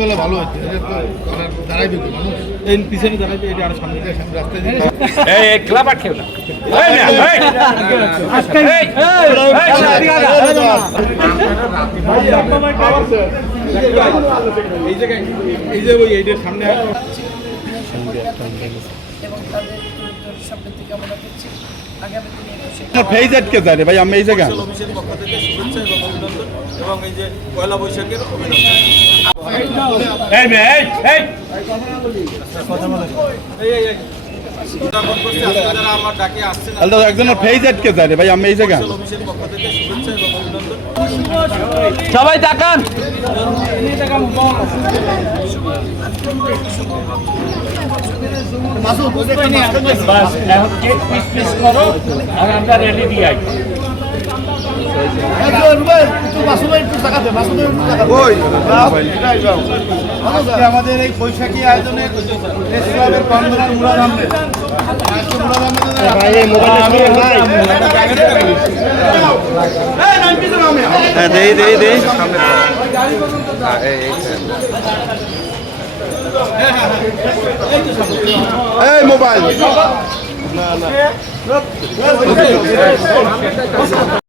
গেলে ভালো হচ্ছে দাঁড়াইবে এই পিছনে দাঁড়াইবে এটা আর সামনে রাস্তায় এই ক্লাব আর খেও না এই যে ওই এইটার সামনে ফেজ আটকে যায় রে ভাই আমি এই জায়গা অফিসের পক্ষ থেকে শুভেচ্ছা এবং অভিনন্দন এবং এই যে পয়লা বৈশাখের অভিনন্দন এই মে এই কথা বলে এই আমার ডাকে আসছে না আলাদা একজনের ফেজ আটকে যায় রে ভাই আমি এই জায়গা অফিসের পক্ষ থেকে শুভেচ্ছা এবং অভিনন্দন সবাই তাকান বাস এখন কেক পিস করো আর আমরা রেডি দিয়ে আই আমাদের এই বৈশাখী আয়োজনের মুরাদ আহমেদ মোবাইল